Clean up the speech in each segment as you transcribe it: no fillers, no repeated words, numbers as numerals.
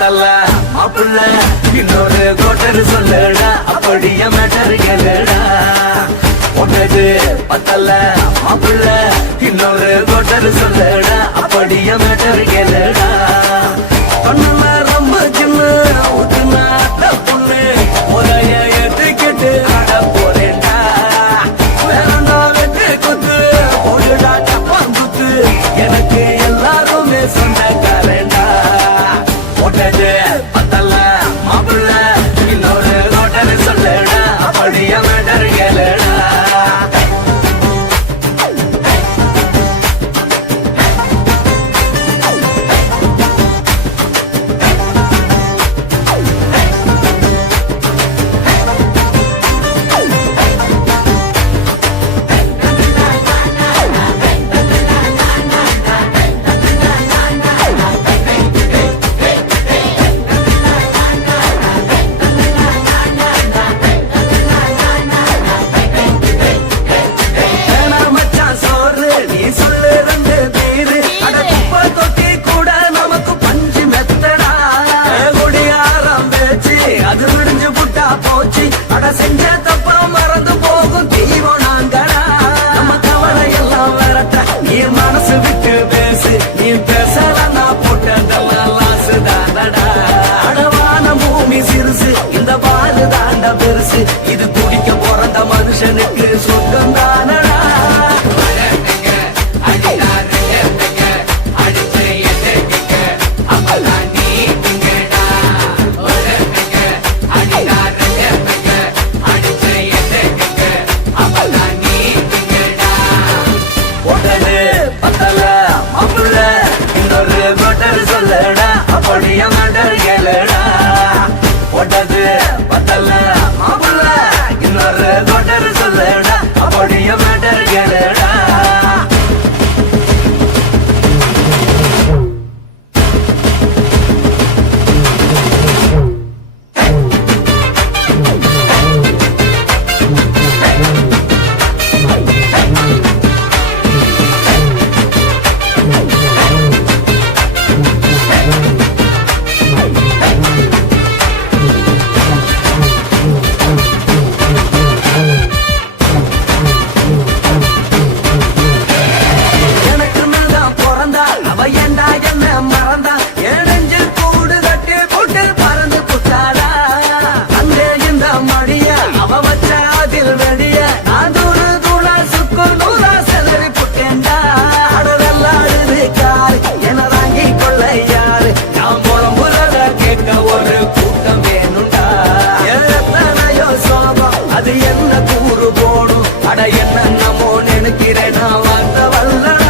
பத்தல மாப்பிள்ள இன்னொரு கோட்டர் சொல்லடா அப்படியே மேட்டர் கேளுடா ஒன்னது பத்தல மாப்பிள்ள இன்னொரு கோட்டர் சொல்லடா அப்படியே மேட்டர் கேளுடா பொண்ணுல ரொம்ப சின்ன ஊத்துனா பொண்ணு முறைய ஏத்துக்கிட்டு ஆட போறேன்டா வேறண்டா வெட்டு குத்து போடுடா டப்பான் குத்து எனக்கு எல்லாருமே சொந்தக்காரண்டா ஒட்டது பத்தல மாப்பிள்ள இன்னொரு கோட்டர் சொல்லடா அப்படியே மேட்டர் கேளுடா செஞ்ச தப்பா மறந்து போகும் தெய்வம் நாங்கடா நம்ம கவலை எல்லாம் வரட்ட நீ மனசு விட்டு பேசு நீ பேசலன்னா போட்டதெல்லாம் லாசு தாண்டடா அடவான பூமி சிறுசு இந்த பாலு தாண்ட பெருசு இது குடிக்க பிறந்த மனுஷனுக்கு சொந்தம் தானடா சொல்லடா அப்படியே மேட்டர் கேளுடா ஒட்டது பத்தல மாப்பிள்ள இன்னொரு கோட்டர் சொல்லடா அப்படியே மேட்டர் கேளுடா அது என்ன கூறு போடும் அட என்ன நம்மோ நினைக்கிறேன் நான் வார்த்தை வல்லடா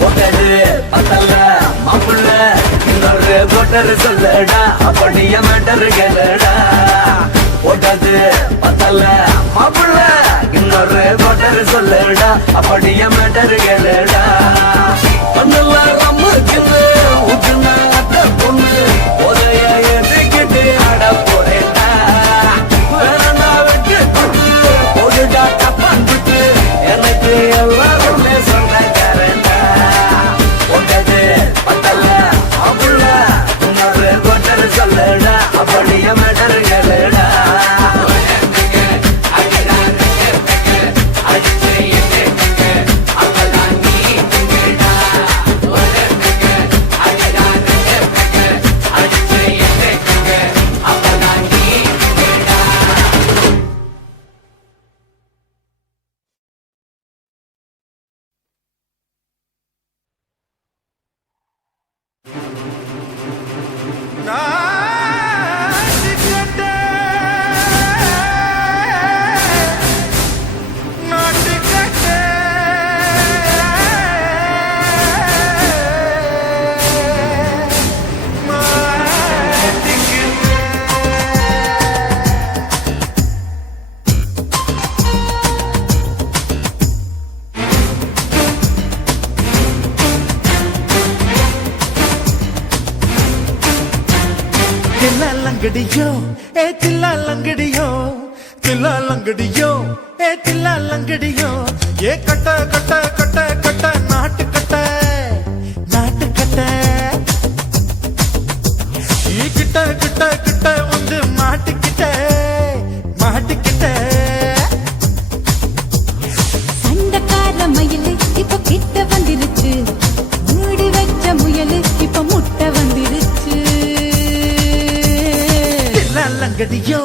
ஒட்டது பத்தல மாப்பிள்ள இன்னொரு கோட்டர் சொல்லடா அப்படியே மேட்டர் கேளுடா ஒட்டது பத்தல மாப்பிள்ள இன்னொரு கோட்டர் சொல்லடா அப்படியே மேட்டர் கேளுடா பொண்ணுல ரொம்ப சின்ன ஊத்துனா பொண்ணு உதய ஏத்துக்கிட்டு ஆட போறேன்டா வேறண்டா வெட்டு குத்து போடுடா டப்பான் குத்து எனக்கு எல்லாருமே சொந்தக்காரண்டா ஒட்டது பத்தல மாப்பிள்ள இன்னொரு கோட்டர் சொல்லடா அப்படியே மேட்டர் கேளுடா லங்கடியோ ஏ தில்லா லங்கடியோ தில்லா லங்கடியோ ஏ தில்லா லங்கடியோ ஏ கட்ட கட்ட கட்ட கட்ட நாட்டு கட்ட நாட்டு கட்ட ஈ கிட்ட கிட்ட கிட்ட வந்து மாட்டிக்கிட்ட மாட்டிக்கிட்ட சண்டக்கார மயிலு இப்ப கிட்ட வந்துருச்சு மூடி வச்ச முயலு இப்ப முட்டை வந்துருச்சு தில்லா லங்கடியோ